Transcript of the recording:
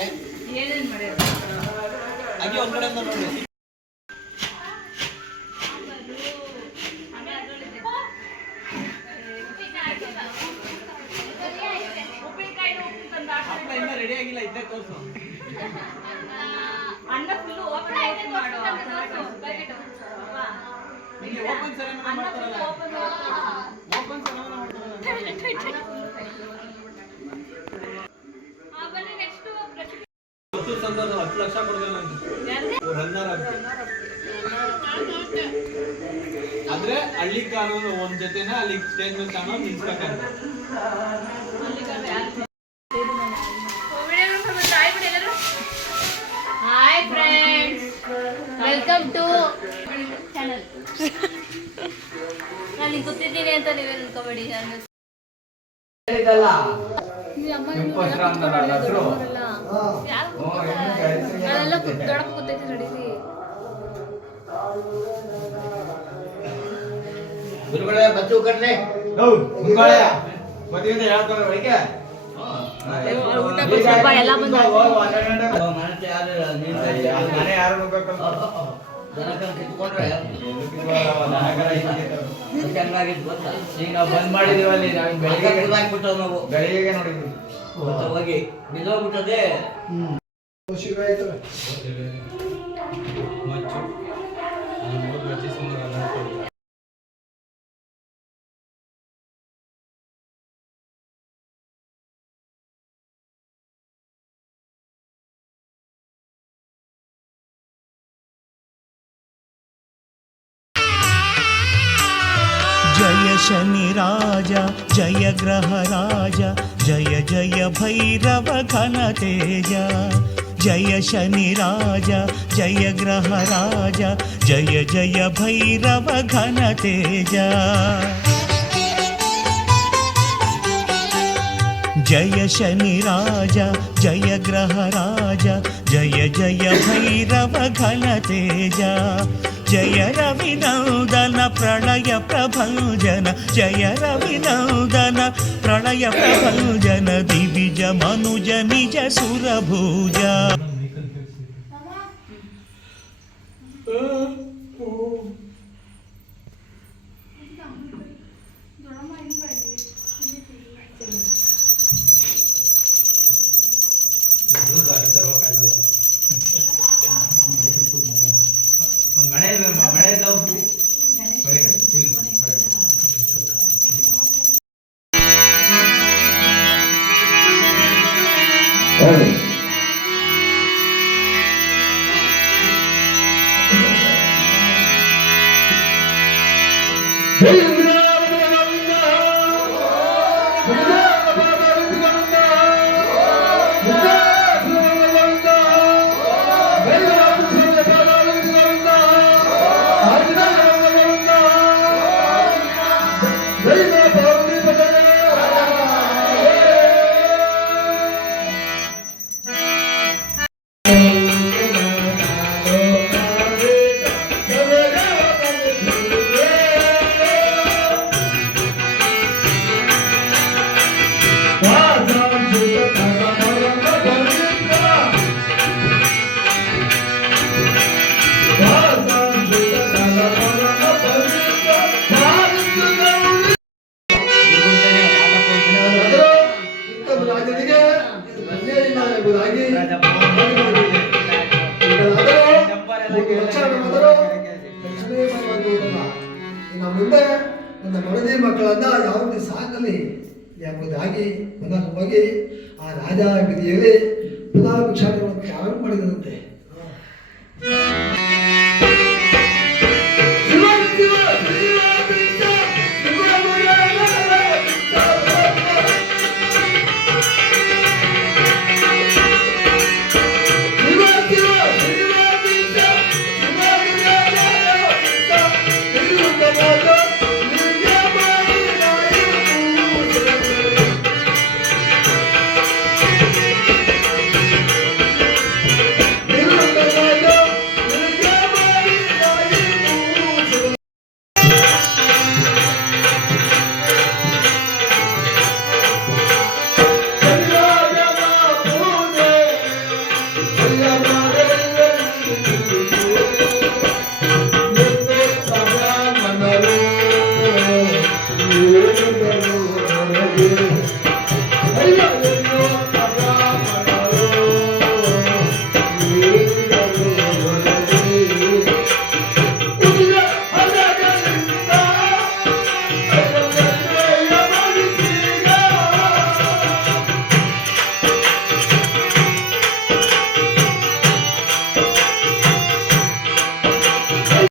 ಐತೆ ಹಾಗೆ ಒಂದ್ ಕಡೆಯಿಂದ ನೋಡಿ. ರೆಡಿ ಆಗಿಲ್ಲ ಇದ್ದೇ ತೋರ್ಸು. ಅನ್ನ ಫುಲ್ಲು ಓಪನ್ ಓಪನ್ ಮಾಡು ಓಪನ್ ಮಾಡ್ತಾರಲ್ಲ ಓಪನ್ ಸೆರೆಮನಿ ಮಾಡ್ತಾರಲ್ಲ ಸಂದರ್ಭ ಹತ್ತು ಲಕ್ಷ ಕೊಡ್ಬೇಕು ಅಂತ ಆದ್ರೆ ಹಳ್ಳಿ ಕಾರು ಒಂದ್ ಜೊತೆನ ಅಲ್ಲಿ ಸ್ಟೇಜ್ ಮೇಲೆ ತಗೊಂಡು ನಿಲ್ಸ್ಬೇಕಂತ. Hi friends welcome to channel ಕೂತಿದ್ದೀನಿ ಅಂತ ನೀವೇ ಅನ್ಕೋಬೇಡಿ ನಾನು ನಾನೆಲ್ಲ ದೊಡ್ಡಪ್ಪ ಕೂತೈತಿ ನಡೀರಿ ಗುರುಗಳೇ. ಬಚ್ಚು ಕರ್ಲೆ ಬಂದು ಚೆನ್ನಾಗಿತ್ತು ಗೊತ್ತಾ? ಈಗ ನಾವು ಬಂದ್ ಮಾಡಿದೀವಲ್ಲಿ ನಾವು ಬೆಳಿಗ್ಗೆ ಹಾಕ್ಬಿಟ್ಟು ನಾವು. ಬೆಳಿಗ್ಗೆ ನೋಡಿದ್ವಿ. ಮತ್ತೆ ಹೋಗಿ ಬಿದ್ದೋಗ್ಬಿಟ್ಟದೆ ಮಚ್ಚು शनि राजा, जय ग्रह राजा, जय जय भैरव घन तेज। जय शनि राजा, जय ग्रह राजा, जय जय भैरव घन तेज। जय शनि राजा, जय ग्रह राजा, जय जय भैरव घन तेजा। జయ రవినందన ప్రళయ ప్రభంజన జయ రవినందన ప్రళయ ప్రభంజన దివిజ మనుజ నిజ సురభూజ. Amém. Amen. ನನ್ನ ಮಡದಿ ಮಕ್ಕಳನ್ನ ಯಾವುದೇ ಸಾಕಲಿ ಎಂಬುದಾಗಿ ಪುನಃ ಹೋಗಿ ಆ ರಾಜ ಬೀದಿಯಲ್ಲಿ Yeah.